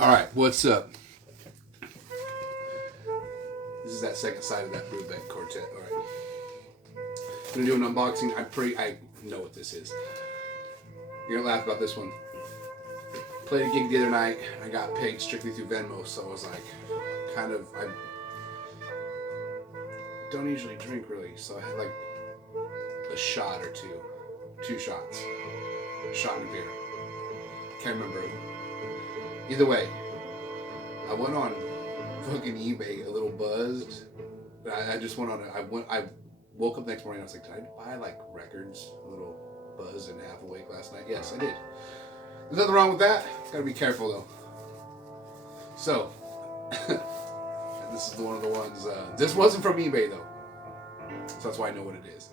Alright, what's up? This is that second side of that Brubeck quartet. Alright. I'm gonna do an unboxing. I know what this is. You're gonna laugh about this one. Played a gig the other night. I got paid strictly through Venmo, so I was like, I don't usually drink really, so I had like a shot or two. 2 shots. A shot and a beer. Can't remember. Either way, I went on fucking eBay a little buzzed. I just went on I woke up the next morning and I was like, did I buy like records? A little buzzed and half awake last night? Yes, I did. There's nothing wrong with that. Gotta be careful though. So, this is one of the ones, this wasn't from eBay though. So that's why I know what it is.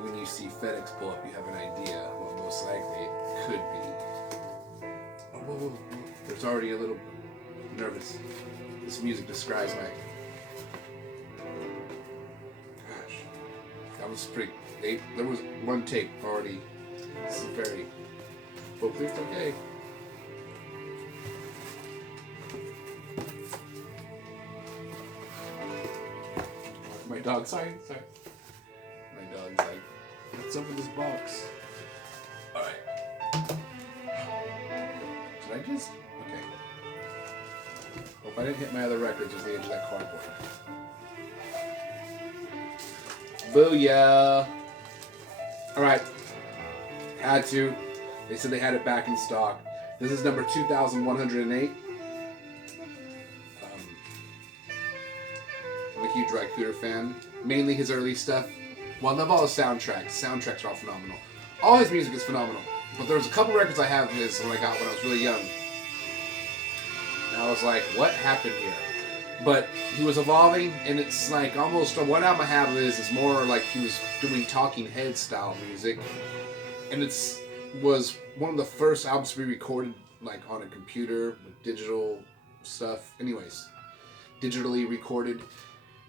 When you see FedEx pull up, you have an idea what most likely it could be. Oh, there's already a little nervous. This music describes my... Gosh. That was pretty... There was one tape already. This is very... Hopefully it's okay. My dog, sorry. My dog's like, what's up with this box? Alright. Did I just... Okay. Hope I didn't hit my other records with the edge of that cardboard. Booyah! Alright. Had to. They said they had it back in stock. This is number 2108. I'm a huge Rycooter fan. Mainly his early stuff. Well, I love all the soundtracks. Soundtracks are all phenomenal. All his music is phenomenal. But there's a couple records I have of his when I got when I was really young. And I was like, what happened here? But he was evolving, and it's like almost one album I have of his is more like he was doing Talking Head style music. And was one of the first albums to be recorded like on a computer with digital stuff. Anyways, digitally recorded.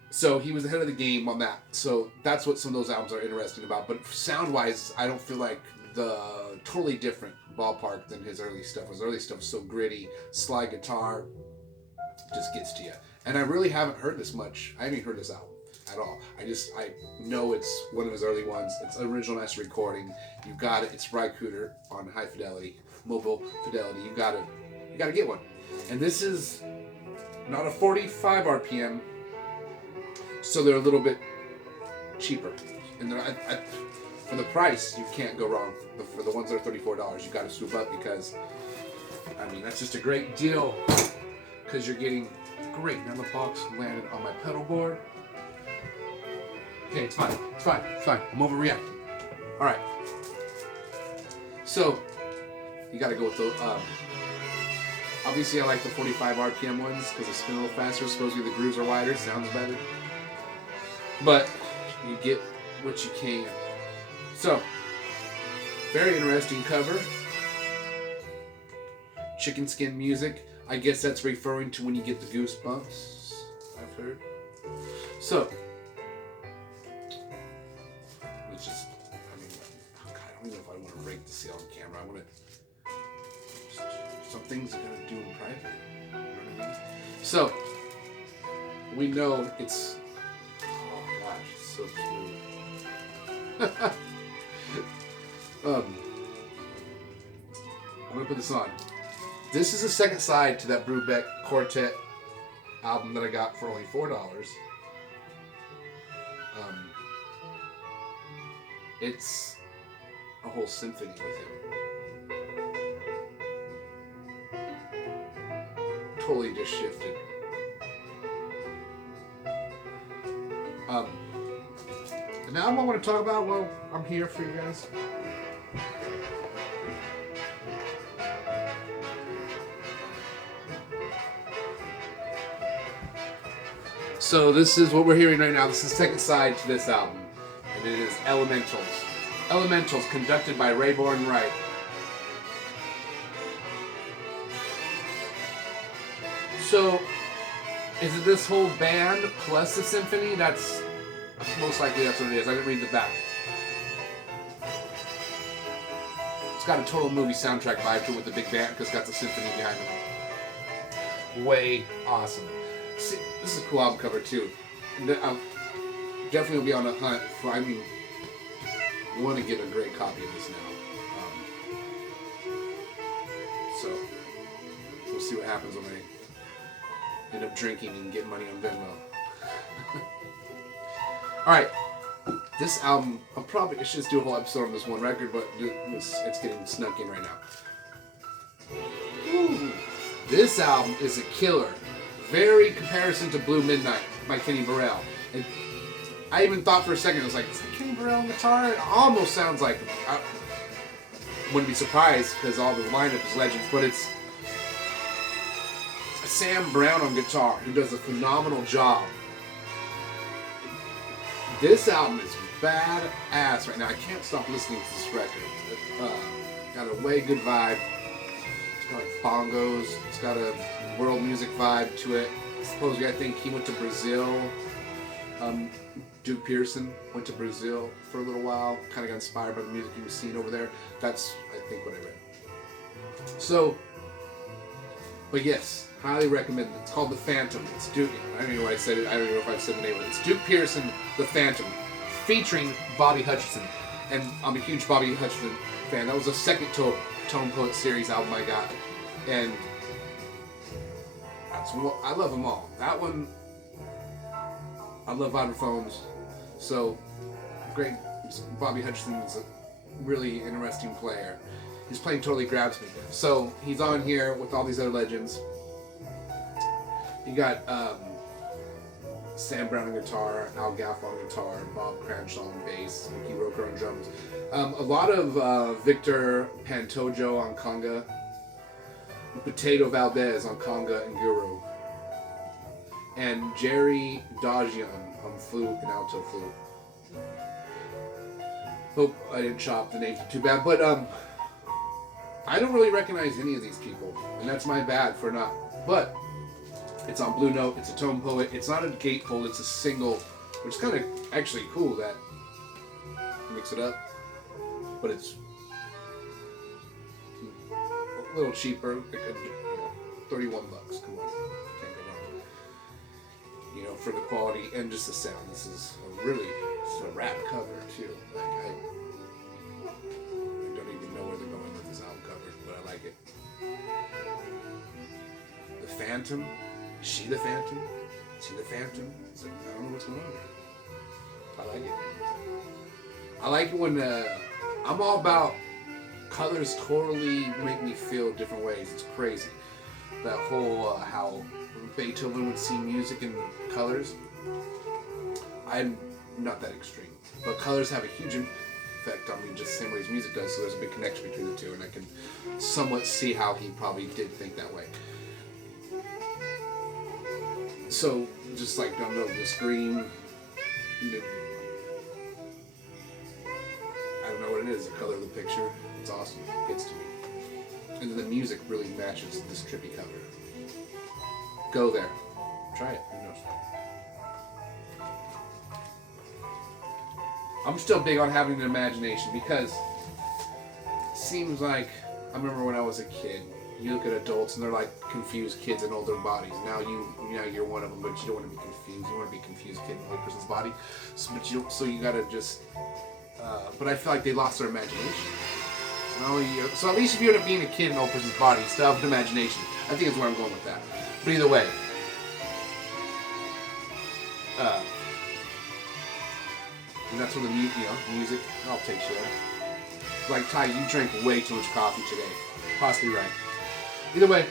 So he was ahead of the game on that. So that's what some of those albums are interesting about. But sound-wise, I don't feel like the totally different ballpark than his early stuff. His early stuff was so gritty, slide guitar, just gets to you. And I really haven't heard this much. I haven't heard this album at all. I know it's one of his early ones. It's original master recording. You got it. It's Rycooter on high fidelity, mobile fidelity. You gotta get one. And this is not a 45 RPM. So they're a little bit cheaper, and for the price, you can't go wrong. For the ones that are $34, you got to swoop up because, I mean, that's just a great deal. Because you're getting great. Now the box landed on my pedal board. Okay, it's fine. I'm overreacting. All right. So you got to go with the. Obviously, I like the 45 RPM ones because they spin a little faster. Supposedly the grooves are wider, sounds better. But you get what you can. So, very interesting cover. Chicken skin music. I guess that's referring to when you get the goosebumps, I've heard. So, it's just, I mean, God, I don't know if I want to rake the seal on camera. I want to, some things I gotta do in private. You know what I mean? So, we know it's, so smooth. I'm gonna put this on. This is the second side to that Brubeck Quartet album that I got for only $4. It's a whole symphony with him. Totally just shifted. And now what I want to talk about, well, I'm here for you guys. So this is what we're hearing right now. This is the second side to this album. And it is Elementals. Elementals, conducted by Rayborn Wright. So, is it this whole band plus the symphony? Most likely that's what it is. I didn't read the back. got a total movie soundtrack vibe to it with the big band because it's got the symphony behind it. Way awesome. See, this is a cool album cover too. Definitely will be on a hunt for. I mean, want to get a great copy of this now. So we'll see what happens when I end up drinking and get money on Venmo. All right, this album. I should just do a whole episode on this one record, but it's getting snuck in right now. Ooh, this album is a killer. Very comparison to Blue Midnight by Kenny Burrell. And I even thought for a second, I was like, is that Kenny Burrell on guitar? It almost sounds like him. I wouldn't be surprised because all the lineup is legends, but it's Sam Brown on guitar who does a phenomenal job. This album is badass right now. I can't stop listening to this record. Got a way good vibe. It's got like bongos. It's got a world music vibe to it. Supposedly, I think he went to Brazil. Duke Pearson went to Brazil for a little while. Kind of got inspired by the music he was seeing over there. That's, I think, what I read. So, but yes, highly recommend it. It's called The Phantom. It's Duke. I don't even know what I said it. I don't even know if I've said the name of it. It's Duke Pearson, The Phantom, featuring Bobby Hutcherson. And I'm a huge Bobby Hutcherson fan. That was the second Tone Poet Series album I got. And I love them all. That one, I love vibraphones. So, great. Bobby Hutcherson is a really interesting player. His playing totally grabs me. So, he's on here with all these other legends. You got Sam Brown on guitar, Al Gaff on guitar, Bob Cranshaw on bass, Mickey Roker on drums. A lot of Victor Pantojo on conga, Potato Valdez on conga and guru, and Jerry Dajian on flute and alto flute. Hope I didn't chop the names too bad, but I don't really recognize any of these people, and that's my bad for not. But it's on Blue Note. It's a Tone Poet. It's not a gatefold. It's a single, which is kind of actually cool that mix it up, but it's a little cheaper. Like $31. Come on, can't go wrong. You know, for the quality and just the sound. This is it's a rap cover too. Like I don't even know where they're going with this album cover, but I like it. The Phantom. Is she the Phantom? Is he the Phantom? It's like, I don't know what's going on there. I like it. I like it when I'm all about colors totally make me feel different ways. It's crazy. That whole how Beethoven would see music in colors. I'm not that extreme. But colors have a huge effect on me just the same way as music does, so there's a big connection between the two, and I can somewhat see how he probably did think that way. So, just like, I don't know, the screen, I don't know what it is, the color of the picture, it's awesome, it gets to me. And then the music really matches this trippy cover. Go there. Try it, who knows. I'm still big on having an imagination because it seems like, I remember when I was a kid, you look at adults and they're like confused kids in older bodies. Now you're one of them, but you don't want to be confused. You want to be a confused kid in an old person's body. So you gotta just. But I feel like they lost their imagination. So at least if you end up being a kid in an old person's body, you still have an imagination. I think that's where I'm going with that. But either way. And that's where the music. I'll take shit. Like Ty, you drank way too much coffee today. Possibly right. Either way,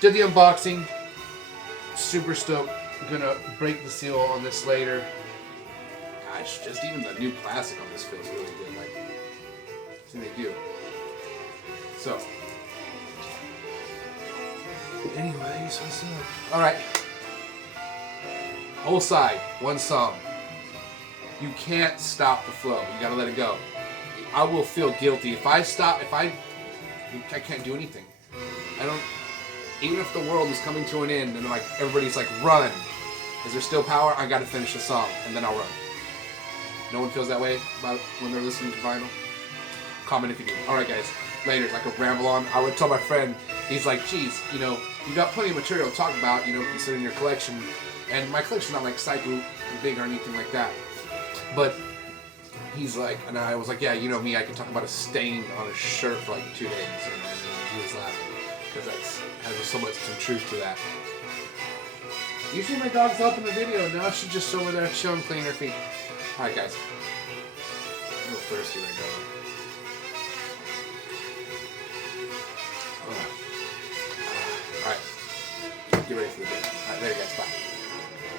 did the unboxing. Super stoked. I'm gonna break the seal on this later. Gosh, just even the new plastic on this feels really good. Like, I think they do. So, anyways, what's up? All right. Whole side, one song. You can't stop the flow. You gotta let it go. I will feel guilty if I stop. I can't do anything. I don't. Even if the world is coming to an end and like everybody's like, run. Is there still power? I gotta finish the song and then I'll run. No one feels that way about when they're listening to vinyl? Comment if you do. Alright guys. later, like a ramble on. I would tell my friend, he's like, geez, you know, you got plenty of material to talk about, you know, considering your collection. And my collection's not like psycho big or anything like that. But he's like, and I was like, yeah, you know me, I can talk about a stain on a shirt for like 2 days. And he was laughing. Because has so much some truth to that. Usually my dog's up in the video. Now she's just over there chilling, cleaning her feet. Alright, guys. I'm a little thirsty right now. Alright. Get ready for the day. Alright, later, guys. Bye.